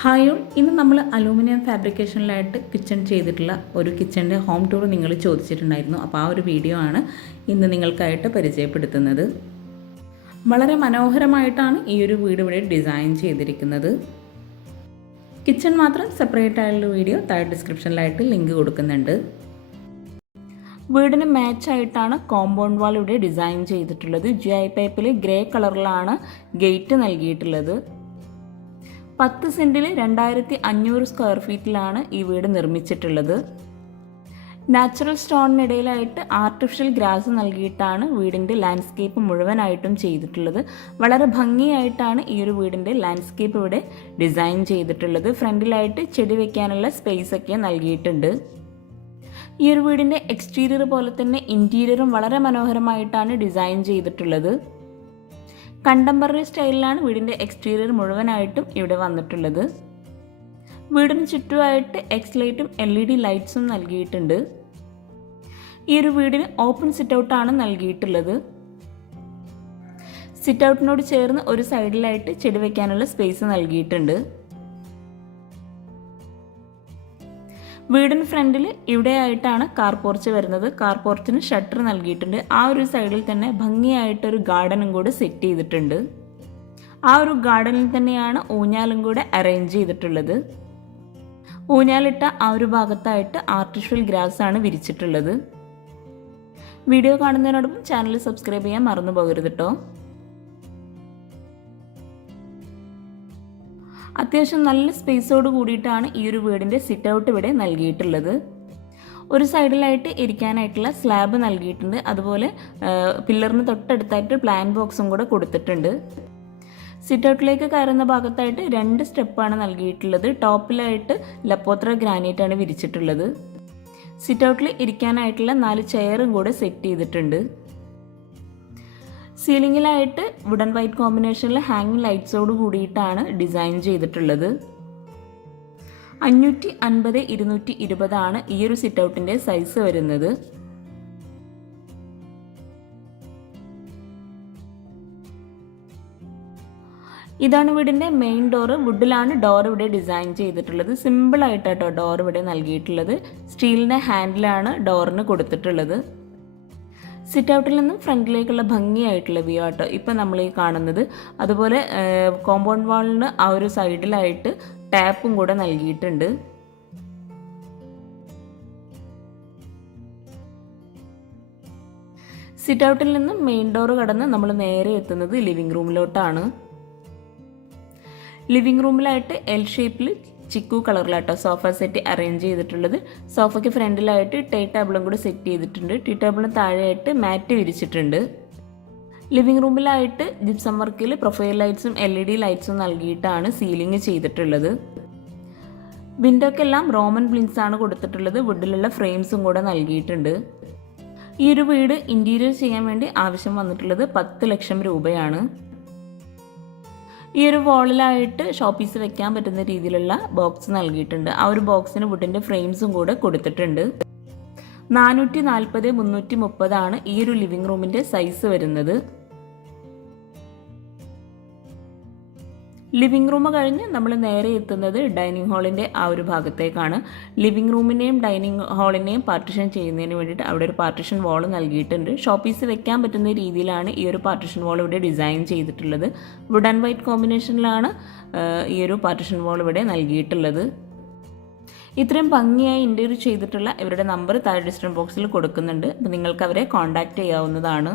Hi all, ഇന്ന് നമ്മൾ aluminium ഫാബ്രിക്കേഷനിലായിട്ട് kitchen ചെയ്തിട്ടുള്ള ഒരു കിച്ചണിൻ്റെ ഹോം ടൂർ നിങ്ങൾ ചോദിച്ചിട്ടുണ്ടായിരുന്നു. അപ്പോൾ ആ ഒരു വീഡിയോ ആണ് ഇന്ന് നിങ്ങൾക്കായിട്ട് പരിചയപ്പെടുത്തുന്നത്. വളരെ മനോഹരമായിട്ടാണ് ഈ ഒരു വീട് ഇവിടെ ഡിസൈൻ ചെയ്തിരിക്കുന്നത്. കിച്ചൺ മാത്രം സെപ്പറേറ്റ് ആയുള്ള വീഡിയോ താഴെ ഡിസ്ക്രിപ്ഷനിലായിട്ട് ലിങ്ക് കൊടുക്കുന്നുണ്ട്. വീടിന് മാച്ചായിട്ടാണ് കോമ്പൗണ്ട് വാൾ ഇവിടെ ഡിസൈൻ ചെയ്തിട്ടുള്ളത്. GI പൈപ്പിൽ ഗ്രേ കളറിലാണ് ഗേറ്റ് നൽകിയിട്ടുള്ളത്. 10 സെൻറ്റിൽ 2500 സ്ക്വയർ ഫീറ്റിലാണ് ഈ വീട് നിർമ്മിച്ചിട്ടുള്ളത്. നാച്ചുറൽ സ്റ്റോണിനിടയിലായിട്ട് ആർട്ടിഫിഷ്യൽ ഗ്രാസ് നൽകിയിട്ടാണ് വീടിൻ്റെ ലാൻഡ്സ്കേപ്പ് മുഴുവനായിട്ടും ചെയ്തിട്ടുള്ളത്. വളരെ ഭംഗിയായിട്ടാണ് ഈ ഒരു വീടിൻ്റെ ലാൻഡ്സ്കേപ്പ് ഇവിടെ ഡിസൈൻ ചെയ്തിട്ടുള്ളത്. ഫ്രണ്ടിലായിട്ട് ചെടി വയ്ക്കാനുള്ള സ്പേസ് ഒക്കെ നൽകിയിട്ടുണ്ട്. ഈ ഒരു വീടിൻ്റെ എക്സ്റ്റീരിയർ പോലെ തന്നെ ഇൻറ്റീരിയറും വളരെ മനോഹരമായിട്ടാണ് ഡിസൈൻ ചെയ്തിട്ടുള്ളത്. കണ്ടംപററി സ്റ്റൈലിലാണ് വീടിൻ്റെ എക്സ്റ്റീരിയർ മുഴുവനായിട്ടും ഇവിടെ വന്നിട്ടുള്ളത്. വീടിന് ചുറ്റുമായിട്ട് എക്സ് ലൈറ്റും LED ലൈറ്റ്സും നൽകിയിട്ടുണ്ട്. ഈ ഒരു വീടിന് ഓപ്പൺ സിറ്റൗട്ടാണ് നൽകിയിട്ടുള്ളത്. സിറ്റൗട്ടിനോട് ചേർന്ന് ഒരു സൈഡിലായിട്ട് ചെടി വയ്ക്കാനുള്ള സ്പേസ് നൽകിയിട്ടുണ്ട്. വീടിന് ഫ്രണ്ടിൽ ഇവിടെയായിട്ടാണ് കാർ പോർച്ച് വരുന്നത്. കാർ പോർച്ചിന് ഷട്ടർ നൽകിയിട്ടുണ്ട്. ആ ഒരു സൈഡിൽ തന്നെ ഭംഗിയായിട്ടൊരു ഗാർഡനും കൂടെ സെറ്റ് ചെയ്തിട്ടുണ്ട്. ആ ഒരു ഗാർഡനിൽ തന്നെയാണ് ഊഞ്ഞാലും കൂടെ അറേഞ്ച് ചെയ്തിട്ടുള്ളത്. ഊഞ്ഞാലിട്ട ആ ഒരു ഭാഗത്തായിട്ട് ആർട്ടിഫിഷ്യൽ ഗ്രാസ് ആണ് വിരിച്ചിട്ടുള്ളത്. വീഡിയോ കാണുന്നതിനോടൊപ്പം ചാനൽ സബ്സ്ക്രൈബ് ചെയ്യാൻ മറന്നു പോകരുത് കേട്ടോ. അത്യാവശ്യം നല്ല സ്പേസോട് കൂടിയിട്ടാണ് ഈ ഒരു വീടിൻ്റെ സിറ്റ് ഔട്ട് ഇവിടെ നൽകിയിട്ടുള്ളത്. ഒരു സൈഡിലായിട്ട് ഇരിക്കാനായിട്ടുള്ള സ്ലാബ് നൽകിയിട്ടുണ്ട്. അതുപോലെ പില്ലറിന് തൊട്ടടുത്തായിട്ട് പ്ലാൻ ബോക്സും കൂടെ കൊടുത്തിട്ടുണ്ട്. സിറ്റ് ഔട്ടിലേക്ക് കയറുന്ന ഭാഗത്തായിട്ട് 2 സ്റ്റെപ്പാണ് നൽകിയിട്ടുള്ളത്. ടോപ്പിലായിട്ട് ലപ്പോത്ര ഗ്രാനൈറ്റ് ആണ് വിരിച്ചിട്ടുള്ളത്. സിറ്റ് ഔട്ടിൽ ഇരിക്കാനായിട്ടുള്ള 4 ചെയറും കൂടെ സെറ്റ് ചെയ്തിട്ടുണ്ട്. സീലിംഗിലായിട്ട് വുഡൻ വൈറ്റ് കോമ്പിനേഷനിൽ ഹാങ്ങിങ് ലൈറ്റ്സോട് കൂടിയിട്ടാണ് ഡിസൈൻ ചെയ്തിട്ടുള്ളത്. 550x220 ആണ് ഈ ഒരു സിറ്റ് ഔട്ടിൻ്റെ സൈസ് വരുന്നത്. ഇതാണ് വീടിൻ്റെ മെയിൻ ഡോറ്. വുഡിലാണ് ഡോർ ഇവിടെ ഡിസൈൻ ചെയ്തിട്ടുള്ളത്. സിമ്പിളായിട്ടാട്ടോ ഡോർ ഇവിടെ നൽകിയിട്ടുള്ളത്. സ്റ്റീലിൻ്റെ ഹാൻഡിലാണ് ഡോറിന് കൊടുത്തിട്ടുള്ളത്. സിറ്റ് ഔട്ടിൽ നിന്നും ഫ്രണ്ടിലേക്കുള്ള ഭംഗിയായിട്ടുള്ള വ്യൂ ആട്ടോ ഇപ്പം നമ്മൾ ഈ കാണുന്നത്. അതുപോലെ കോമ്പൗണ്ട് വാളിന് ആ ഒരു സൈഡിലായിട്ട് ടാപ്പും കൂടെ നൽകിയിട്ടുണ്ട്. സിറ്റ് ഔട്ടിൽ നിന്നും മെയിൻ ഡോർ കടന്ന് നമ്മൾ നേരെ എത്തുന്നത് ലിവിംഗ് റൂമിലോട്ടാണ്. ലിവിംഗ് റൂമിലായിട്ട് L ഷേപ്പിൽ ചിക്കു കളറിലാട്ടോ സോഫ സെറ്റ് അറേഞ്ച് ചെയ്തിട്ടുള്ളത്. സോഫയ്ക്ക് ഫ്രണ്ടിലായിട്ട് ടീ ടേബിളും കൂടി സെറ്റ് ചെയ്തിട്ടുണ്ട്. ടീ ടേബിളിന് താഴെയായിട്ട് മാറ്റ് വിരിച്ചിട്ടുണ്ട്. ലിവിംഗ് റൂമിലായിട്ട് ജിപ്സം വർക്കിൽ പ്രൊഫൈൽ ലൈറ്റ്സും LED ലൈറ്റ്സും നൽകിയിട്ടാണ് സീലിംഗ് ചെയ്തിട്ടുള്ളത്. വിൻഡോക്കെല്ലാം റോമൻ ബ്ലിൻസ് ആണ് കൊടുത്തിട്ടുള്ളത്. വുഡിലുള്ള ഫ്രെയിംസും കൂടെ നൽകിയിട്ടുണ്ട്. ഈ ഒരു വീട് ഇൻറ്റീരിയർ ചെയ്യാൻ വേണ്ടി ആവശ്യം വന്നിട്ടുള്ളത് 10 ലക്ഷം രൂപയാണ്. ഈ ഒരു വോളിലായിട്ട് ഷോപ്പീസ് വെക്കാൻ പറ്റുന്ന രീതിയിലുള്ള ബോക്സ് നൽകിയിട്ടുണ്ട്. ആ ഒരു ബോക്സിന് വുഡിൻ്റെ ഫ്രെയിംസും കൂടെ കൊടുത്തിട്ടുണ്ട്. 440x330 ആണ് ഈ ഒരു ലിവിംഗ് റൂമിൻ്റെ സൈസ് വരുന്നത്. ലിവിംഗ് റൂം കഴിഞ്ഞ് നമ്മൾ നേരെ എത്തുന്നത് ഡൈനിങ് ഹാളിൻ്റെ ആ ഒരു ഭാഗത്തേക്കാണ്. ലിവിംഗ് റൂമിനെയും ഡൈനിങ് ഹാളിനെയും പാർട്ടിഷൻ ചെയ്യുന്നതിന് വേണ്ടിയിട്ട് അവിടെ ഒരു പാർട്ടിഷൻ വാൾ നൽകിയിട്ടുണ്ട്. ഷോപ്പീസ് വെക്കാൻ പറ്റുന്ന രീതിയിലാണ് ഈ ഒരു പാർട്ടിഷൻ വാൾ ഇവിടെ ഡിസൈൻ ചെയ്തിട്ടുള്ളത്. വുഡ് ആൻഡ് വൈറ്റ് കോമ്പിനേഷനിലാണ് ഈ ഒരു പാർട്ടിഷൻ വാൾ ഇവിടെ നൽകിയിട്ടുള്ളത്. ഇത്രയും ഭംഗിയായി ഇൻറ്റീരിയർ ചെയ്തിട്ടുള്ള ഇവരുടെ നമ്പർ താഴെ ഡിസ്ക്രിപ്ഷൻ ബോക്സിൽ കൊടുക്കുന്നുണ്ട്. അപ്പോൾ നിങ്ങൾക്ക് അവരെ കോൺടാക്ട് ചെയ്യാവുന്നതാണ്.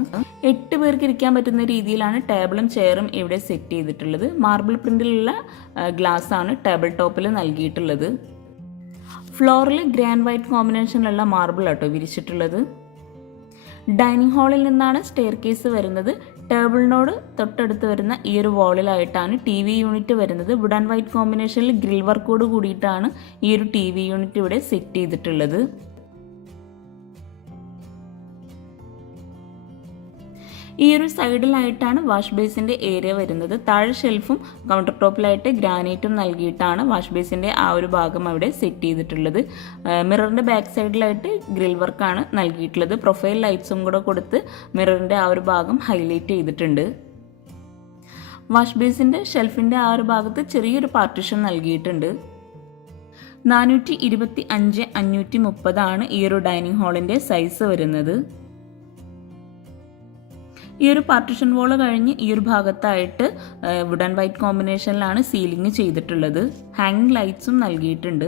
8 പേർക്ക് ഇരിക്കാൻ പറ്റുന്ന രീതിയിലാണ് ടേബിളും ചെയറും ഇവിടെ സെറ്റ് ചെയ്തിട്ടുള്ളത്. മാർബിൾ പ്രിന്റിലുള്ള ഗ്ലാസ് ആണ് ടേബിൾ ടോപ്പിൽ നൽകിയിട്ടുള്ളത്. ഫ്ലോറിൽ ഗ്രാൻഡ് വൈറ്റ് കോമ്പിനേഷനിലുള്ള മാർബിൾ ആട്ടോ വിരിച്ചിട്ടുള്ളത്. ഡൈനിങ് ഹാളിൽ നിന്നാണ് സ്റ്റെയർ കേസ് വരുന്നത്. ടേബിളിനോട് തൊട്ടടുത്ത് വരുന്ന ഈ ഒരു വാളിലായിട്ടാണ് TV യൂണിറ്റ് വരുന്നത്. വുഡ് ആൻഡ് വൈറ്റ് കോമ്പിനേഷനിൽ ഗ്രിൽ വർക്കോട് കൂടിയിട്ടാണ് ഈ ഒരു TV യൂണിറ്റ് ഇവിടെ സെറ്റ് ചെയ്തിട്ടുള്ളത്. ഈ ഒരു സൈഡിലായിട്ടാണ് വാഷ് ബേസിൻ്റെ ഏരിയ വരുന്നത്. താഴെ ഷെൽഫും കൗണ്ടർ ടോപ്പിലായിട്ട് ഗ്രാനൈറ്റും നൽകിയിട്ടാണ് വാഷ് ബേസിൻ്റെ ആ ഒരു ഭാഗം അവിടെ സെറ്റ് ചെയ്തിട്ടുള്ളത്. മിററിൻ്റെ ബാക്ക് സൈഡിലായിട്ട് ഗ്രിൽ വർക്കാണ് നൽകിയിട്ടുള്ളത്. പ്രൊഫൈൽ ലൈറ്റ്സും കൂടെ കൊടുത്ത് മിററിൻ്റെ ആ ഒരു ഭാഗം ഹൈലൈറ്റ് ചെയ്തിട്ടുണ്ട്. വാഷ് ബേസിൻ്റെ ഷെൽഫിൻ്റെ ആ ഒരു ഭാഗത്ത് ചെറിയൊരു പാർട്ടീഷൻ നൽകിയിട്ടുണ്ട്. 425x530 ഈ ഒരു ഡൈനിങ് ഹാളിൻ്റെ സൈസ് വരുന്നത്. ഈ ഒരു പാർട്ടീഷൻ വോള് കഴിഞ്ഞ് ഈ ഒരു ഭാഗത്തായിട്ട് വുഡ് ആൻഡ് വൈറ്റ് കോമ്പിനേഷനിലാണ് സീലിംഗ് ചെയ്തിട്ടുള്ളത്. ഹാങ്ങിങ് ലൈറ്റ്സും നൽകിയിട്ടുണ്ട്.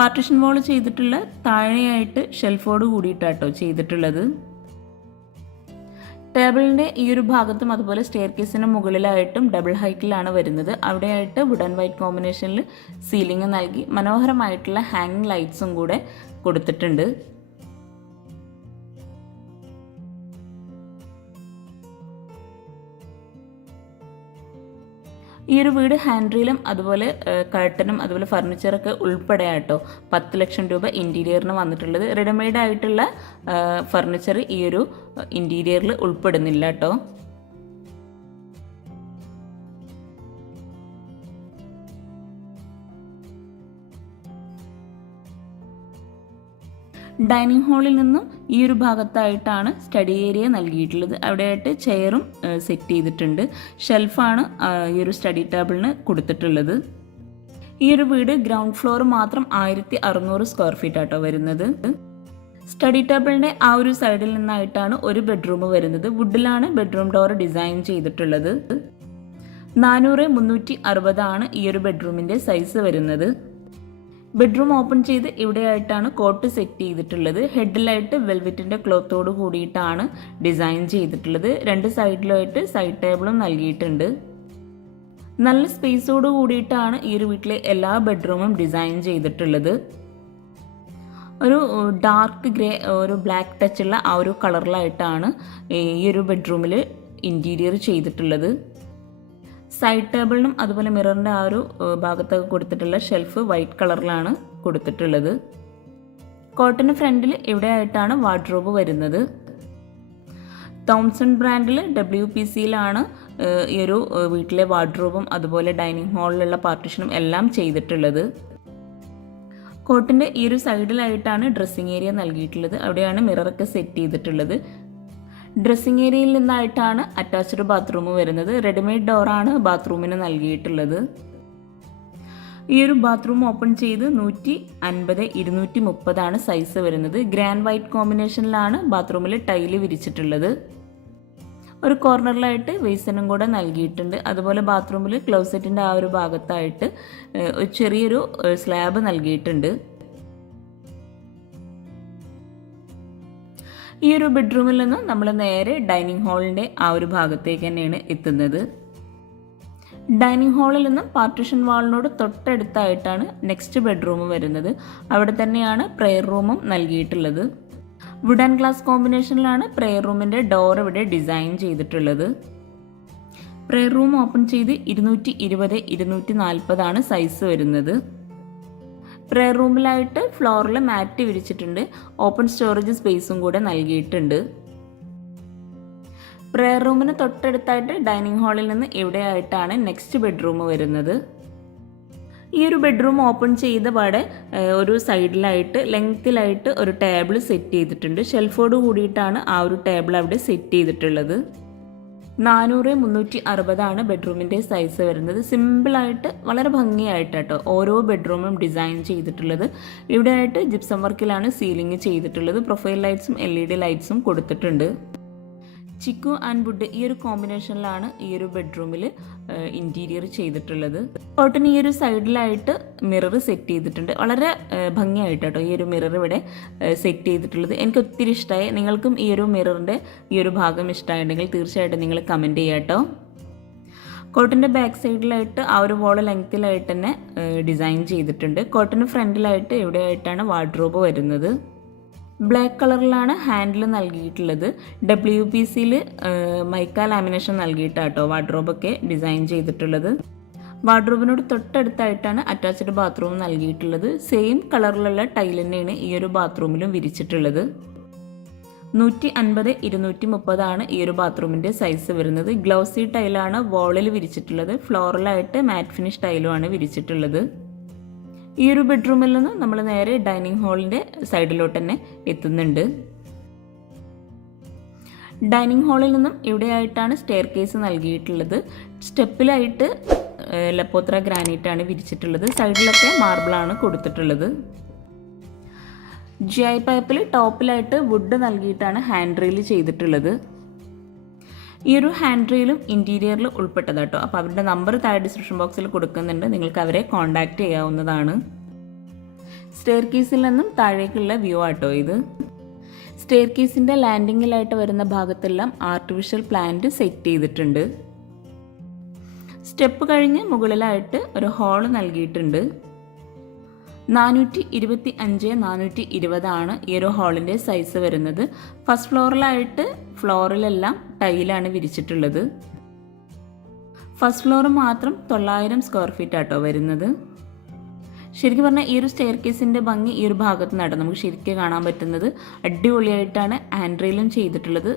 പാർട്ടീഷൻ വോൾ ചെയ്തിട്ടുള്ള താഴെയായിട്ട് ഷെൽഫോട് കൂടിയിട്ടാട്ടോ ചെയ്തിട്ടുള്ളത്. ടേബിളിൻ്റെ ഈ ഒരു ഭാഗത്തും അതുപോലെ സ്റ്റെയർ കേസിന് മുകളിലായിട്ടും ഡബിൾ ഹൈറ്റിലാണ് വരുന്നത്. അവിടെയായിട്ട് വുഡ് ആൻഡ് വൈറ്റ് കോമ്പിനേഷനിൽ സീലിംഗ് നൽകി മനോഹരമായിട്ടുള്ള ഹാങ്ങിങ് ലൈറ്റ്സും കൂടെ കൊടുത്തിട്ടുണ്ട്. ഈ ഒരു വീട് ഹാൻഡ് റീലും അതുപോലെ കർട്ടനും അതുപോലെ ഫർണിച്ചറൊക്കെ ഉൾപ്പെടെ ആട്ടോ 10 ലക്ഷം രൂപ ഇൻറ്റീരിയറിന് വന്നിട്ടുള്ളത്. റെഡിമെയ്ഡ് ആയിട്ടുള്ള ഫർണിച്ചർ ഈ ഒരു ഇൻറ്റീരിയറിൽ ഉൾപ്പെടുന്നില്ല കേട്ടോ. ഡൈനിങ് ഹാളിൽ നിന്നും ഈ ഒരു ഭാഗത്തായിട്ടാണ് സ്റ്റഡി ഏരിയ നൽകിയിട്ടുള്ളത്. അവിടെയായിട്ട് ചെയറും സെറ്റ് ചെയ്തിട്ടുണ്ട്. ഷെൽഫാണ് ഈ ഒരു സ്റ്റഡി ടേബിളിന് കൊടുത്തിട്ടുള്ളത്. ഈ ഒരു വീട് ഗ്രൗണ്ട് ഫ്ലോർ മാത്രം 1600 സ്ക്വയർ ഫീറ്റ് ആട്ടോ വരുന്നത്. സ്റ്റഡി ടേബിളിൻ്റെ ആ ഒരു സൈഡിൽ നിന്നായിട്ടാണ് ഒരു ബെഡ്റൂം വരുന്നത്. വുഡിലാണ് ബെഡ്റൂം ഡോർ ഡിസൈൻ ചെയ്തിട്ടുള്ളത്. 400x360 ഈ ഒരു ബെഡ്റൂമിൻ്റെ സൈസ് വരുന്നത്. ബെഡ്റൂം ഓപ്പൺ ചെയ്ത് ഇവിടെയായിട്ടാണ് കോട്ട് സെറ്റ് ചെയ്തിട്ടുള്ളത്. ഹെഡിലായിട്ട് വെൽവെറ്റിൻ്റെ ക്ലോത്തോട് കൂടിയിട്ടാണ് ഡിസൈൻ ചെയ്തിട്ടുള്ളത്. 2 സൈഡിലായിട്ട് സൈഡ് ടേബിളും നൽകിയിട്ടുണ്ട്. നല്ല സ്പേസോട് കൂടിയിട്ടാണ് ഈ ഒരു വീട്ടിലെ എല്ലാ ബെഡ്റൂമും ഡിസൈൻ ചെയ്തിട്ടുള്ളത്. ഒരു ഡാർക്ക് ഗ്രേ ഒരു ബ്ലാക്ക് ടച്ചുള്ള ആ ഒരു കളറിലായിട്ടാണ് ഈ ഒരു ബെഡ്റൂമിൽ ഇൻറ്റീരിയർ ചെയ്തിട്ടുള്ളത്. സൈഡ് ടേബിളിനും അതുപോലെ മിററിൻ്റെ ആ ഒരു ഭാഗത്തൊക്കെ കൊടുത്തിട്ടുള്ള ഷെൽഫ് വൈറ്റ് കളറിലാണ് കൊടുത്തിട്ടുള്ളത്. കോട്ടന് ഫ്രണ്ടിൽ ഇവിടെയായിട്ടാണ് വാർഡ്രോബ് വരുന്നത്. തോംസൺ ബ്രാൻഡിൽ WPCയിലാണ് ഈ ഒരു വീട്ടിലെ വാർഡ്രോബും അതുപോലെ ഡൈനിങ് ഹാളിലുള്ള പാർട്ടീഷനും എല്ലാം ചെയ്തിട്ടുള്ളത്. കോട്ടിൻ്റെ ഈ ഒരു സൈഡിലായിട്ടാണ് ഡ്രസ്സിങ് ഏരിയ നൽകിയിട്ടുള്ളത്. അവിടെയാണ് മിററൊക്കെ സെറ്റ് ചെയ്തിട്ടുള്ളത്. ഡ്രസ്സിങ് ഏരിയയിൽ നിന്നായിട്ടാണ് അറ്റാച്ച്ഡ് ബാത്റൂം വരുന്നത്. റെഡിമെയ്ഡ് ഡോറാണ് ബാത്റൂമിന് നൽകിയിട്ടുള്ളത്. ഈ ഒരു ബാത്റൂം ഓപ്പൺ ചെയ്ത് 150x230 സൈസ് വരുന്നത്. ഗ്രാൻഡ് വൈറ്റ് കോമ്പിനേഷനിലാണ് ബാത്റൂമിൽ ടൈല് വിരിച്ചിട്ടുള്ളത്. ഒരു കോർണറിലായിട്ട് ബേസിനും കൂടെ നൽകിയിട്ടുണ്ട്. അതുപോലെ ബാത്റൂമിൽ ക്ലോസറ്റിൻ്റെ ആ ഒരു ഭാഗത്തായിട്ട് ഒരു ചെറിയൊരു സ്ലാബ് നൽകിയിട്ടുണ്ട്. ഈ ഒരു ബെഡ്റൂമിൽ നിന്നും നമ്മൾ നേരെ ഡൈനിങ് ഹാളിൻ്റെ ആ ഒരു ഭാഗത്തേക്ക് തന്നെയാണ് എത്തുന്നത്. ഡൈനിങ് ഹാളിൽ നിന്നും പാർട്ടീഷൻ വാളിനോട് തൊട്ടടുത്തായിട്ടാണ് നെക്സ്റ്റ് ബെഡ്റൂം വരുന്നത്. അവിടെ തന്നെയാണ് പ്രെയർ റൂമും നൽകിയിട്ടുള്ളത്. വുഡ് ആൻഡ് ഗ്ലാസ് കോമ്പിനേഷനിലാണ് പ്രെയർ റൂമിൻ്റെ ഡോർ ഇവിടെ ഡിസൈൻ ചെയ്തിട്ടുള്ളത്. പ്രെയർ റൂം ഓപ്പൺ ചെയ്ത് 220x240 സൈസ് വരുന്നത്. പ്രെയർ റൂമിലായിട്ട് ഫ്ലോറിൽ മാറ്റ് വിരിച്ചിട്ടുണ്ട്. ഓപ്പൺ സ്റ്റോറേജ് സ്പേസും കൂടെ നൽകിയിട്ടുണ്ട്. പ്രെയർ റൂമിന് തൊട്ടടുത്തായിട്ട് ഡൈനിങ് ഹാളിൽ നിന്ന് ഇവിടെയായിട്ടാണ് നെക്സ്റ്റ് ബെഡ്റൂം വരുന്നത്. ഈ ഒരു ബെഡ്റൂം ഓപ്പൺ ചെയ്ത പാടെ ഒരു സൈഡിലായിട്ട് ലെങ്ത്തിലായിട്ട് ഒരു ടേബിൾ സെറ്റ് ചെയ്തിട്ടുണ്ട്. ഷെൽഫോട് കൂടിയിട്ടാണ് ആ ഒരു ടേബിൾ അവിടെ സെറ്റ് ചെയ്തിട്ടുള്ളത്. 400x360 ബെഡ്റൂമിൻ്റെ സൈസ് വരുന്നത്. സിമ്പിളായിട്ട് വളരെ ഭംഗിയായിട്ട് കേട്ടോ ഓരോ ബെഡ്റൂമും ഡിസൈൻ ചെയ്തിട്ടുള്ളത്. ഇവിടെയായിട്ട് ജിപ്സം വർക്കിലാണ് സീലിംഗ് ചെയ്തിട്ടുള്ളത്. പ്രൊഫൈൽ ലൈറ്റ്സും LED ലൈറ്റ്സും കൊടുത്തിട്ടുണ്ട്. ചിക്കു ആൻഡ് വുഡ് ഈ ഒരു കോമ്പിനേഷനിലാണ് ഈ ഒരു ബെഡ്റൂമിൽ ഇൻറ്റീരിയർ ചെയ്തിട്ടുള്ളത്. കോട്ടന് ഈ ഒരു സൈഡിലായിട്ട് മിറർ സെറ്റ് ചെയ്തിട്ടുണ്ട്. വളരെ ഭംഗിയായിട്ട് കേട്ടോ ഈ ഒരു മിറർ ഇവിടെ സെറ്റ് ചെയ്തിട്ടുള്ളത്. എനിക്ക് ഒത്തിരി ഇഷ്ടമായി. നിങ്ങൾക്കും ഈ ഒരു മിററിൻ്റെ ഈ ഒരു ഭാഗം ഇഷ്ടമായിട്ടുണ്ടെങ്കിൽ തീർച്ചയായിട്ടും നിങ്ങൾ കമൻറ്റ് ചെയ്യാം കേട്ടോ. കോട്ടൻ്റെ ബാക്ക് സൈഡിലായിട്ട് ആ ഒരു വോൾ ലെങ്ത്തിലായിട്ട് തന്നെ ഡിസൈൻ ചെയ്തിട്ടുണ്ട്. കോട്ടന് ഫ്രണ്ടിലായിട്ട് ഇവിടെയായിട്ടാണ് വാർഡ്രോബ് വരുന്നത്. ബ്ലാക്ക് കളറിലാണ് ഹാൻഡിൽ നൽകിയിട്ടുള്ളത്. WPCയിൽ മൈക്ക ലാമിനേഷൻ നൽകിയിട്ടാട്ടോ വാർഡ്രോബൊക്കെ ഡിസൈൻ ചെയ്തിട്ടുള്ളത്. വാർഡ്രോബിനോട് തൊട്ടടുത്തായിട്ടാണ് അറ്റാച്ച്ഡ് ബാത്റൂം നൽകിയിട്ടുള്ളത്. സെയിം കളറിലുള്ള ടൈൽ തന്നെയാണ് ഈ ഒരു ബാത്റൂമിലും വിരിച്ചിട്ടുള്ളത്. 150x230 ഈ ഒരു ബാത്റൂമിൻ്റെ സൈസ് വരുന്നത്. ഗ്ലോസി ടൈലാണ് വോളിൽ വിരിച്ചിട്ടുള്ളത്. ഫ്ലോറലായിട്ട് മാറ്റ് ഫിനിഷ് ടൈലുമാണ് വിരിച്ചിട്ടുള്ളത്. ഈ ഒരു ബെഡ്റൂമിൽ നിന്ന് നമ്മൾ നേരെ ഡൈനിങ് ഹാളിൻ്റെ സൈഡിലോട്ട് തന്നെ എത്തുന്നുണ്ട്. ഡൈനിങ് ഹാളിൽ നിന്നും ഇവിടെയായിട്ടാണ് സ്റ്റെയർ കേസ് നൽകിയിട്ടുള്ളത്. സ്റ്റെപ്പിലായിട്ട് ലപ്പോത്ര ഗ്രാനൈറ്റ് ആണ് വിരിച്ചിട്ടുള്ളത്. സൈഡിലൊക്കെ മാർബിളാണ് കൊടുത്തിട്ടുള്ളത്. GI പൈപ്പിൽ ടോപ്പിലായിട്ട് വുഡ് നൽകിയിട്ടാണ് ഹാൻഡ് റെയിൽ ചെയ്തിട്ടുള്ളത്. ഈ ഒരു ഹാൻഡ് റെയിലും ഇൻറ്റീരിയറിൽ ഉൾപ്പെട്ടതാട്ടോ. അപ്പോൾ അവരുടെ നമ്പർ താഴെ ഡിസ്ക്രിപ്ഷൻ ബോക്സിൽ കൊടുക്കുന്നുണ്ട്, നിങ്ങൾക്ക് അവരെ കോൺടാക്റ്റ് ചെയ്യാവുന്നതാണ്. സ്റ്റെയർ കേസിൽ നിന്നും താഴേക്കുള്ള വ്യൂ ആട്ടോ ഇത്. സ്റ്റെയർ കേസിൻ്റെ ലാൻഡിങ്ങിലായിട്ട് വരുന്ന ഭാഗത്തെല്ലാം ആർട്ടിഫിഷ്യൽ പ്ലാന്റ് സെറ്റ് ചെയ്തിട്ടുണ്ട്. സ്റ്റെപ്പ് കഴിഞ്ഞ് മുകളിലായിട്ട് ഒരു ഹാള് നൽകിയിട്ടുണ്ട്. 425x420 ആണ് ഈ ഒരു ഹാളിൻ്റെ സൈസ് വരുന്നത്. ഫസ്റ്റ് ഫ്ലോറിലായിട്ട് ഫ്ലോറിലെല്ലാം ടൈലാണ് വിരിച്ചിട്ടുള്ളത്. ഫസ്റ്റ് ഫ്ലോർ മാത്രം 900 സ്ക്വയർ ഫീറ്റ് ആട്ടോ വരുന്നത്. ശരിക്കും പറഞ്ഞാൽ ഈ ഒരു സ്റ്റെയർ കേസിൻ്റെ ഭംഗി ഈ ഒരു ഭാഗത്ത് നിന്നാണ് നമുക്ക് ശരിക്കും കാണാൻ പറ്റുന്നത്. അടിപൊളിയായിട്ടാണ് ഹാൻഡ് റെയിലും ചെയ്തിട്ടുള്ളത്.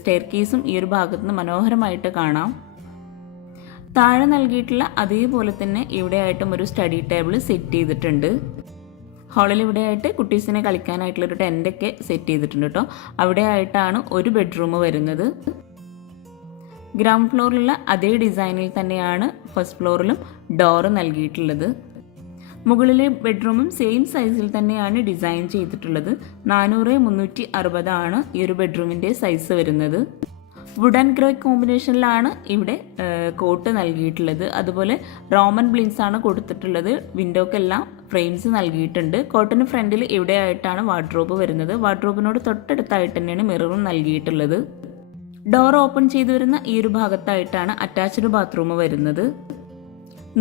സ്റ്റെയർ കേസും ഈ ഒരു ഭാഗത്ത് നിന്ന് മനോഹരമായിട്ട് കാണാം. താഴെ നൽകിയിട്ടുള്ള അതേപോലെ തന്നെ ഇവിടെയായിട്ടും ഒരു സ്റ്റഡി ടേബിൾ സെറ്റ് ചെയ്തിട്ടുണ്ട്. ഹാളിൽ ഇവിടെയായിട്ട് കുട്ടീസിനെ കളിക്കാനായിട്ടുള്ളൊരു ടെൻ്റൊക്കെ സെറ്റ് ചെയ്തിട്ടുണ്ട് കേട്ടോ. അവിടെ ആയിട്ടാണ് ഒരു ബെഡ്റൂം വരുന്നത്. ഗ്രൗണ്ട് ഫ്ലോറിലുള്ള അതേ ഡിസൈനിൽ തന്നെയാണ് ഫസ്റ്റ് ഫ്ലോറിലും ഡോറ് നൽകിയിട്ടുള്ളത്. മുകളിലെ ബെഡ്റൂമും സെയിം സൈസിൽ തന്നെയാണ് ഡിസൈൻ ചെയ്തിട്ടുള്ളത്. 400x360 ആണ് ഈ ഒരു ബെഡ്റൂമിൻ്റെ സൈസ് വരുന്നത്. വുഡ് ആൻഡ് ഗ്രേ കോമ്പിനേഷനിലാണ് ഇവിടെ കോട്ട് നൽകിയിട്ടുള്ളത്. അതുപോലെ റോമൻ ബ്ലിൻസ് ആണ് കൊടുത്തിട്ടുള്ളത്. വിൻഡോക്കെല്ലാം ഫ്രെയിംസ് നൽകിയിട്ടുണ്ട്. കോട്ടിന് ഫ്രണ്ടിൽ ഇവിടെ ആയിട്ടാണ് വാർഡ്രോബ് വരുന്നത്. വാർഡ്രോബിനോട് തൊട്ടടുത്തായിട്ട് തന്നെയാണ് മിററും നൽകിയിട്ടുള്ളത്. ഡോർ ഓപ്പൺ ചെയ്തു വരുന്ന ഈ ഒരു ഭാഗത്തായിട്ടാണ് അറ്റാച്ച്ഡ് ബാത്റൂം വരുന്നത്.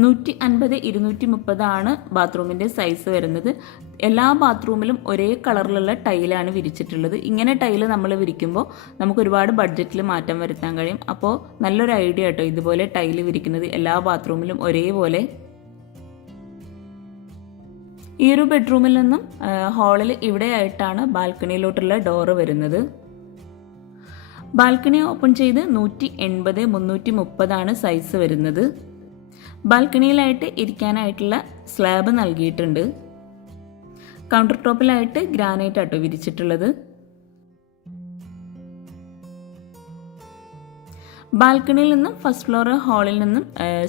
150x230 ആണ് ബാത്റൂമിൻ്റെ സൈസ് വരുന്നത്. എല്ലാ ബാത്റൂമിലും ഒരേ കളറിലുള്ള ടൈലാണ് വിരിച്ചിട്ടുള്ളത്. ഇങ്ങനെ ടൈല് നമ്മൾ വിരിക്കുമ്പോൾ നമുക്ക് ഒരുപാട് ബഡ്ജറ്റിൽ മാറ്റം വരുത്താൻ കഴിയും. അപ്പോൾ നല്ലൊരു ഐഡിയ കേട്ടോ ഇതുപോലെ ടൈല് വിരിക്കുന്നത് എല്ലാ ബാത്റൂമിലും ഒരേപോലെ. ഈ ഒരു ബെഡ്റൂമിൽ നിന്നും ഹാളിൽ ഇവിടെയായിട്ടാണ് ബാൽക്കണിയിലോട്ടുള്ള ഡോറ് വരുന്നത്. ബാൽക്കണി ഓപ്പൺ ചെയ്ത് 180x330 ആണ് സൈസ് വരുന്നത്. ബാൽക്കണിയിലായിട്ട് ഇരിക്കാനായിട്ടുള്ള സ്ലാബ് നൽകിയിട്ടുണ്ട്. കൗണ്ടർ ടോപ്പിലായിട്ട് ഗ്രാനൈറ്റ് ആട്ടോ വിരിച്ചിട്ടുള്ളത്. ബാൽക്കണിയിൽ നിന്നും ഫസ്റ്റ് ഫ്ലോർ ഹാളിൽ നിന്നും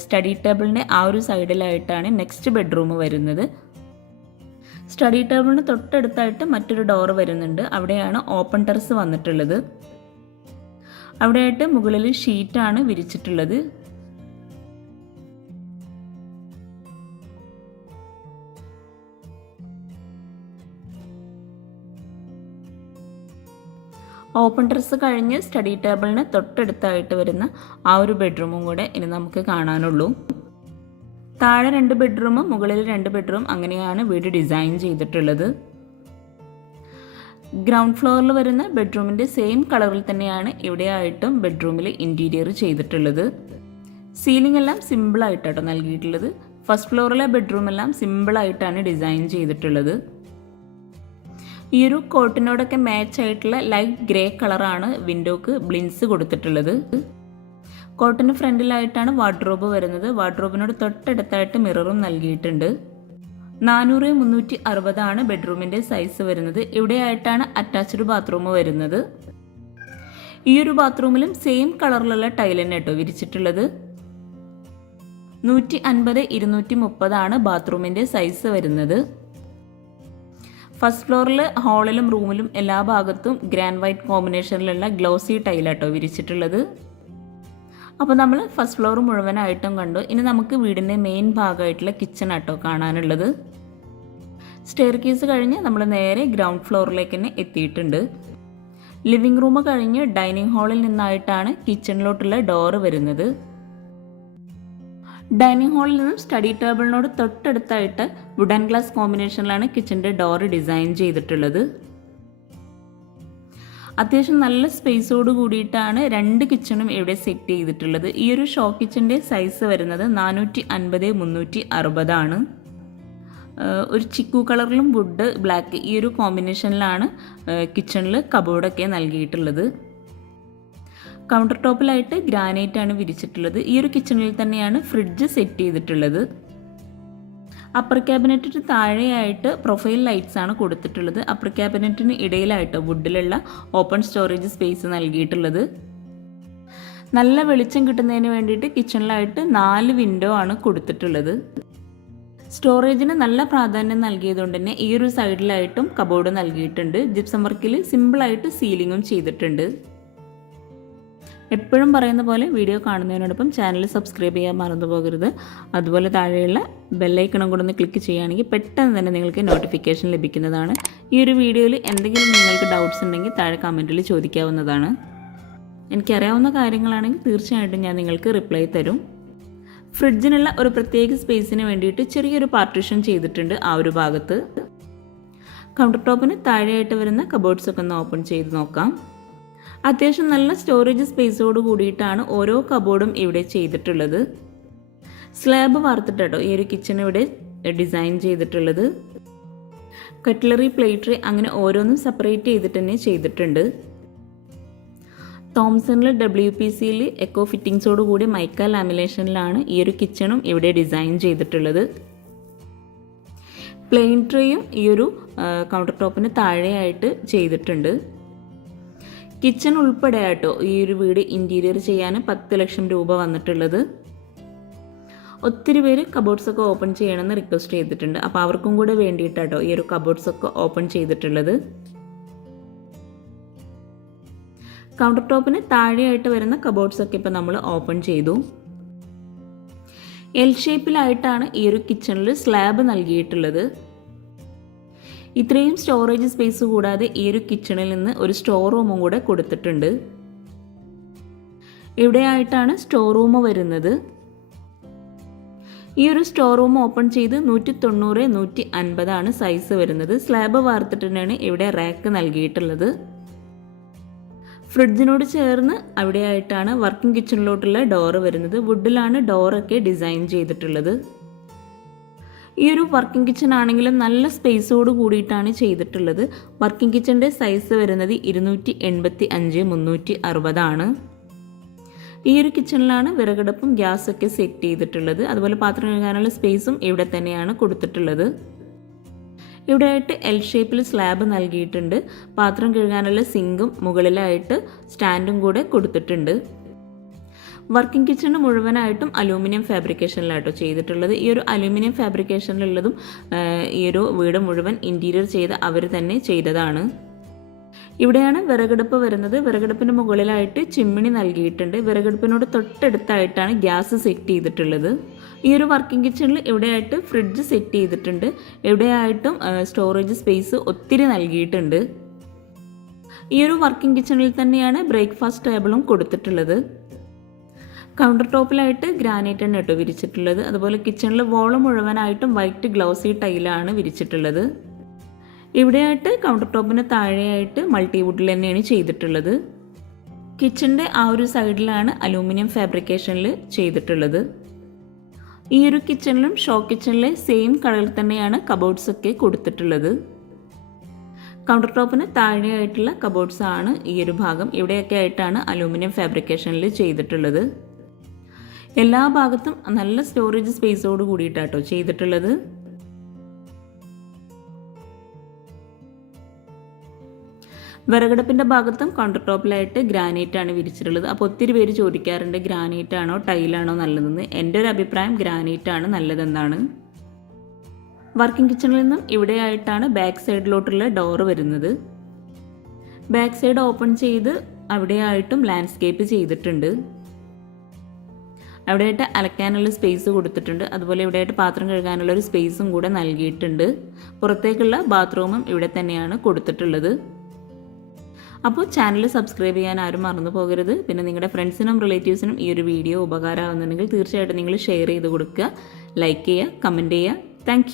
സ്റ്റഡി ടേബിളിൻ്റെ ആ ഒരു സൈഡിലായിട്ടാണ് നെക്സ്റ്റ് ബെഡ്റൂം വരുന്നത്. സ്റ്റഡി ടേബിളിന് തൊട്ടടുത്തായിട്ട് മറ്റൊരു ഡോർ വരുന്നുണ്ട്. അവിടെയാണ് ഓപ്പൺ ടെറസ് വന്നിട്ടുള്ളത്. അവിടെയായിട്ട് മുകളിൽ ഷീറ്റാണ് വിരിച്ചിട്ടുള്ളത്. ഓപ്പൺ ടെറസ് കഴിഞ്ഞ് സ്റ്റഡി ടേബിളിന് തൊട്ടടുത്തായിട്ട് വരുന്ന ആ ഒരു ബെഡ്റൂമും കൂടെ ഇനി നമുക്ക് കാണാനുള്ളൂ. താഴെ 2 ബെഡ്റൂമും മുകളിൽ 2 ബെഡ്റൂം അങ്ങനെയാണ് വീട് ഡിസൈൻ ചെയ്തിട്ടുള്ളത്. ഗ്രൗണ്ട് ഫ്ലോറിൽ വരുന്ന ബെഡ്റൂമിൻ്റെ സെയിം കളറിൽ തന്നെയാണ് ഇവിടെയായിട്ടും ബെഡ്റൂമിൽ ഇൻറ്റീരിയർ ചെയ്തിട്ടുള്ളത്. സീലിംഗ് എല്ലാം സിമ്പിളായിട്ടാണ് നൽകിയിട്ടുള്ളത്. ഫസ്റ്റ് ഫ്ലോറിലെ ബെഡ്റൂം എല്ലാം സിമ്പിളായിട്ടാണ് ഡിസൈൻ ചെയ്തിട്ടുള്ളത്. ഈ ഒരു കോട്ടിനോടൊക്കെ മാച്ച് ആയിട്ടുള്ള ലൈറ്റ് ഗ്രേ കളറാണ് വിൻഡോക്ക് ബ്ലിൻസ് കൊടുത്തിട്ടുള്ളത്. കോട്ടിന് ഫ്രണ്ടിലായിട്ടാണ് വാർഡ്രോബ് വരുന്നത്. വാർഡ്രോബിനോട് തൊട്ടടുത്തായിട്ട് മിററും നൽകിയിട്ടുണ്ട്. 400x360 ആണ് ബെഡ്റൂമിൻ്റെ സൈസ് വരുന്നത്. ഇവിടെയായിട്ടാണ് അറ്റാച്ച്ഡ് ബാത്റൂം വരുന്നത്. ഈ ഒരു ബാത്റൂമിലും സെയിം കളറിലുള്ള ടൈൽ തന്നെ കേട്ടോ വിരിച്ചിട്ടുള്ളത്. 150x230 ആണ് ബാത്റൂമിൻ്റെ സൈസ് വരുന്നത്. ഫസ്റ്റ് ഫ്ലോറിൽ ഹാളിലും റൂമിലും എല്ലാ ഭാഗത്തും ഗ്രാൻഡ് വൈറ്റ് കോമ്പിനേഷനിലുള്ള ഗ്ലോസി ടൈലാട്ടോ വിരിച്ചിട്ടുള്ളത്. അപ്പോൾ നമ്മൾ ഫസ്റ്റ് ഫ്ലോർ മുഴുവനായിട്ടും കണ്ടു. ഇനി നമുക്ക് വീടിൻ്റെ മെയിൻ ഭാഗമായിട്ടുള്ള കിച്ചൺ ആട്ടോ കാണാനുള്ളത്. സ്റ്റെയർ കേസ് കഴിഞ്ഞ് നമ്മൾ നേരെ ഗ്രൗണ്ട് ഫ്ലോറിലേക്ക് തന്നെ എത്തിയിട്ടുണ്ട്. ലിവിംഗ് റൂം കഴിഞ്ഞ് ഡൈനിങ് ഹാളിൽ നിന്നായിട്ടാണ് കിച്ചണിലോട്ടുള്ള ഡോറ് വരുന്നത്. ഡൈനിങ് ഹാളിൽ നിന്നും സ്റ്റഡി ടേബിളിനോട് തൊട്ടടുത്തായിട്ട് വുഡ് ആൻഡ് ഗ്ലാസ് കോമ്പിനേഷനിലാണ് കിച്ചൻ്റെ ഡോർ ഡിസൈൻ ചെയ്തിട്ടുള്ളത്. അത്യാവശ്യം നല്ല സ്പേസോട് കൂടിയിട്ടാണ് 2 കിച്ചണും ഇവിടെ സെറ്റ് ചെയ്തിട്ടുള്ളത്. ഈ ഒരു ഷോ കിച്ചൻ്റെ സൈസ് വരുന്നത് 450x360 ആണ്. ഒരു ചിക്കു കളറിലും വുഡ് ബ്ലാക്ക് ഈ ഒരു കോമ്പിനേഷനിലാണ് കിച്ചണിൽ കബോർഡൊക്കെ നൽകിയിട്ടുള്ളത്. കൗണ്ടർ ടോപ്പിലായിട്ട് ഗ്രാനൈറ്റ് ആണ് വിരിച്ചിട്ടുള്ളത്. ഈ ഒരു കിച്ചണിൽ തന്നെയാണ് ഫ്രിഡ്ജ് സെറ്റ് ചെയ്തിട്ടുള്ളത്. അപ്പർ ക്യാബിനറ്റിന് താഴെയായിട്ട് പ്രൊഫൈൽ ലൈറ്റ്സ് ആണ് കൊടുത്തിട്ടുള്ളത്. അപ്പർ ക്യാബിനറ്റിന് ഇടയിലായിട്ട് വുഡിലുള്ള ഓപ്പൺ സ്റ്റോറേജ് സ്പേസ് നൽകിയിട്ടുള്ളത്. നല്ല വെളിച്ചം കിട്ടുന്നതിന് വേണ്ടിയിട്ട് കിച്ചണിലായിട്ട് 4 വിൻഡോ ആണ് കൊടുത്തിട്ടുള്ളത്. സ്റ്റോറേജിന് നല്ല പ്രാധാന്യം നൽകിയതുകൊണ്ട് തന്നെ ഈ ഒരു സൈഡിലായിട്ടും കബോർഡ് നൽകിയിട്ടുണ്ട്. ജിപ്സം വർക്കിൽ സിമ്പിളായിട്ട് സീലിങ്ങും ചെയ്തിട്ടുണ്ട്. എപ്പോഴും പറയുന്ന പോലെ വീഡിയോ കാണുന്നതിനോടൊപ്പം ചാനൽ സബ്സ്ക്രൈബ് ചെയ്യാൻ മറന്നു പോകരുത്. അതുപോലെ താഴെയുള്ള ബെല്ലൈക്കണും കൂടെ ഒന്ന് ക്ലിക്ക് ചെയ്യുകയാണെങ്കിൽ പെട്ടെന്ന് തന്നെ നിങ്ങൾക്ക് നോട്ടിഫിക്കേഷൻ ലഭിക്കുന്നതാണ്. ഈ ഒരു വീഡിയോയിൽ എന്തെങ്കിലും നിങ്ങൾക്ക് ഡൗട്ട്സ് ഉണ്ടെങ്കിൽ താഴെ കമൻറ്റിൽ ചോദിക്കാവുന്നതാണ്. എനിക്കറിയാവുന്ന കാര്യങ്ങളാണെങ്കിൽ തീർച്ചയായിട്ടും ഞാൻ നിങ്ങൾക്ക് റിപ്ലൈ തരും. ഫ്രിഡ്ജിനുള്ള ഒരു പ്രത്യേക സ്പേസിന് വേണ്ടിയിട്ട് ചെറിയൊരു പാർട്ടീഷൻ ചെയ്തിട്ടുണ്ട് ആ ഒരു ഭാഗത്ത്. കൗണ്ടർ ടോപ്പിന് താഴെയായിട്ട് വരുന്ന കബോർഡ്സൊക്കെ ഒന്ന് ഓപ്പൺ ചെയ്ത് നോക്കാം. അത്യാവശ്യം നല്ല സ്റ്റോറേജ് സ്പേസോട് കൂടിയിട്ടാണ് ഓരോ കബോർഡും ഇവിടെ ചെയ്തിട്ടുള്ളത്. സ്ലാബ് വാർത്തിട്ടോ ഈ ഒരു കിച്ചൺ ഇവിടെ ഡിസൈൻ ചെയ്തിട്ടുള്ളത്. കട്ട്ലറി, പ്ലേറ്റ് അങ്ങനെ ഓരോന്നും സെപ്പറേറ്റ് ചെയ്തിട്ട് തന്നെ ചെയ്തിട്ടുണ്ട്. തോംസണിൽ WPCയിൽ എക്കോ ഫിറ്റിംഗ്സോട് കൂടി മൈക്ക ലാമിനേഷനിലാണ് ഈ ഒരു കിച്ചണും ഇവിടെ ഡിസൈൻ ചെയ്തിട്ടുള്ളത്. പ്ലെയിൻ ട്രേയും ഈ ഒരു കൗണ്ടർ ടോപ്പിന് താഴെയായിട്ട് ചെയ്തിട്ടുണ്ട്. കിച്ചൺ ഉൾപ്പെടെ ആട്ടോ ഈ ഒരു വീട് ഇൻറ്റീരിയർ ചെയ്യാൻ 10 ലക്ഷം രൂപ വന്നിട്ടുള്ളത്. ഒത്തിരി പേര് കബോർഡ്സൊക്കെ ഓപ്പൺ ചെയ്യണമെന്ന് റിക്വസ്റ്റ് ചെയ്തിട്ടുണ്ട്. അപ്പോൾ അവർക്കും കൂടെ വേണ്ടിയിട്ടാട്ടോ ഈ ഒരു കബോർഡ്സൊക്കെ ഓപ്പൺ ചെയ്തിട്ടുള്ളത്. കൗണ്ടർ ടോപ്പിന് താഴെയായിട്ട് വരുന്ന കബോർഡ്സൊക്കെ ഇപ്പോൾ നമ്മൾ ഓപ്പൺ ചെയ്തു. എൽ ഷേപ്പിലായിട്ടാണ് ഈ ഒരു കിച്ചണിൽ സ്ലാബ് നൽകിയിട്ടുള്ളത്. ഇത്രയും സ്റ്റോറേജ് സ്പേസ് കൂടാതെ ഈ ഒരു കിച്ചണിൽ നിന്ന് ഒരു സ്റ്റോർ റൂമും കൂടെ കൊടുത്തിട്ടുണ്ട്. ഇവിടെയായിട്ടാണ് സ്റ്റോർ റൂം വരുന്നത്. ഈ ഒരു സ്റ്റോർ റൂം ഓപ്പൺ ചെയ്ത് 190-150 ആണ് സൈസ് വരുന്നത്. സ്ലാബ് വാർത്തിട്ട് തന്നെയാണ് ഇവിടെ റാക്ക് നൽകിയിട്ടുള്ളത്. ഫ്രിഡ്ജിനോട് ചേർന്ന് അവിടെയായിട്ടാണ് വർക്കിംഗ് കിച്ചണിലോട്ടുള്ള ഡോറ് വരുന്നത്. വുഡിലാണ് ഡോറൊക്കെ ഡിസൈൻ ചെയ്തിട്ടുള്ളത്. ഈ ഒരു വർക്കിംഗ് കിച്ചൺ ആണെങ്കിലും നല്ല സ്പേസോട് കൂടിയിട്ടാണ് ചെയ്തിട്ടുള്ളത്. വർക്കിംഗ് കിച്ചണിൻ്റെ സൈസ് വരുന്നത് 285-360 ആണ്. ഈ ഒരു കിച്ചണിലാണ് വിറകടുപ്പും ഗ്യാസൊക്കെ സെറ്റ് ചെയ്തിട്ടുള്ളത്. അതുപോലെ പാത്രം കഴുകാനുള്ള സ്പേസും ഇവിടെ തന്നെയാണ് കൊടുത്തിട്ടുള്ളത്. ഇവിടെയായിട്ട് എൽ ഷേപ്പിൽ സ്ലാബ് നൽകിയിട്ടുണ്ട്. പാത്രം കഴുകാനുള്ള സിങ്കും മുകളിലായിട്ട് സ്റ്റാൻഡും കൂടെ കൊടുത്തിട്ടുണ്ട്. വർക്കിംഗ് കിച്ചണ് മുഴുവനായിട്ടും അലൂമിനിയം ഫാബ്രിക്കേഷനിലാട്ടോ ചെയ്തിട്ടുള്ളത്. ഈ ഒരു അലൂമിനിയം ഫാബ്രിക്കേഷനിലുള്ളതും ഈ ഒരു വീട് മുഴുവൻ ഇൻറ്റീരിയർ ചെയ്ത് അവർ തന്നെ ചെയ്തതാണ്. ഇവിടെയാണ് വിറകടുപ്പ് വരുന്നത്. വിറകടുപ്പിന് മുകളിലായിട്ട് ചിമ്മിണി നൽകിയിട്ടുണ്ട്. വിറകടുപ്പിനോട് തൊട്ടടുത്തായിട്ടാണ് ഗ്യാസ് സെറ്റ് ചെയ്തിട്ടുള്ളത്. ഈ ഒരു വർക്കിംഗ് കിച്ചണിൽ ഇവിടെയായിട്ട് ഫ്രിഡ്ജ് സെറ്റ് ചെയ്തിട്ടുണ്ട്. ഇവിടെയായിട്ടും സ്റ്റോറേജ് സ്പേസ് ഒത്തിരി നൽകിയിട്ടുണ്ട്. ഈ ഒരു വർക്കിംഗ് കിച്ചണിൽ തന്നെയാണ് ബ്രേക്ക്ഫാസ്റ്റ് ടേബിളും കൊടുത്തിട്ടുള്ളത്. കൗണ്ടർ ടോപ്പിലായിട്ട് ഗ്രാനൈറ്റ് ആണ് കേട്ടോ വിരിച്ചിട്ടുള്ളത്. അതുപോലെ കിച്ചണിൽ വോള് മുഴുവനായിട്ടും വൈറ്റ് ഗ്ലൗസി ടൈലാണ് വിരിച്ചിട്ടുള്ളത്. ഇവിടെയായിട്ട് കൗണ്ടർ ടോപ്പിന് താഴെയായിട്ട് മൾട്ടിവുഡിൽ തന്നെയാണ് ചെയ്തിട്ടുള്ളത്. കിച്ചണിൻ്റെ ആ ഒരു സൈഡിലാണ് അലൂമിനിയം ഫാബ്രിക്കേഷനിൽ ചെയ്തിട്ടുള്ളത്. ഈ ഒരു കിച്ചണിലും ഷോ കിച്ചണിലെ സെയിം കളറിൽ തന്നെയാണ് കബോർഡ്സൊക്കെ കൊടുത്തിട്ടുള്ളത്. കൗണ്ടർ ടോപ്പിന് താഴെയായിട്ടുള്ള കബോർഡ്സ് ആണ് ഈ ഒരു ഭാഗം. ഇവിടെയൊക്കെ ആയിട്ടാണ് അലൂമിനിയം ഫാബ്രിക്കേഷനിൽ ചെയ്തിട്ടുള്ളത്. എല്ലാ ഭാഗത്തും നല്ല സ്റ്റോറേജ് സ്പേസോട് കൂടിയിട്ടാട്ടോ ചെയ്തിട്ടുള്ളത്. വിറകടുപ്പിൻ്റെ ഭാഗത്തും കൗണ്ടർ ടോപ്പിലായിട്ട് ഗ്രാനൈറ്റ് ആണ് വിരിച്ചിട്ടുള്ളത്. അപ്പോൾ ഒത്തിരി പേര് ചോദിക്കാറുണ്ട് ഗ്രാനൈറ്റ് ആണോ ടൈലാണോ നല്ലതെന്ന്. എൻ്റെ ഒരു അഭിപ്രായം ഗ്രാനൈറ്റ് ആണ് നല്ലതെന്നാണ്. വർക്കിംഗ് കിച്ചണിൽ നിന്നും ഇവിടെയായിട്ടാണ് ബാക്ക് സൈഡിലോട്ടുള്ള ഡോറ് വരുന്നത്. ബാക്ക് സൈഡ് ഓപ്പൺ ചെയ്ത് അവിടെയായിട്ടും ലാൻഡ്സ്കേപ്പ് ചെയ്തിട്ടുണ്ട്. അവിടെയായിട്ട് അലക്കാനുള്ള സ്പേസ് കൊടുത്തിട്ടുണ്ട്. അതുപോലെ ഇവിടെയായിട്ട് പാത്രം കഴുകാനുള്ള ഒരു സ്പേസും കൂടെ നൽകിയിട്ടുണ്ട്. പുറത്തേക്കുള്ള ബാത്റൂമും ഇവിടെ തന്നെയാണ് കൊടുത്തിട്ടുള്ളത്. അപ്പോൾ ചാനൽ സബ്സ്ക്രൈബ് ചെയ്യാൻ ആരും മറന്നു പോകരുത്. പിന്നെ നിങ്ങളുടെ ഫ്രണ്ട്സിനും റിലേറ്റീവ്സിനും ഈ ഒരു വീഡിയോ ഉപകാരമാകുന്നുണ്ടെങ്കിൽ തീർച്ചയായിട്ടും നിങ്ങൾ ഷെയർ ചെയ്ത് കൊടുക്കുക, ലൈക്ക് ചെയ്യുക, കമൻറ്റ് ചെയ്യുക. താങ്ക്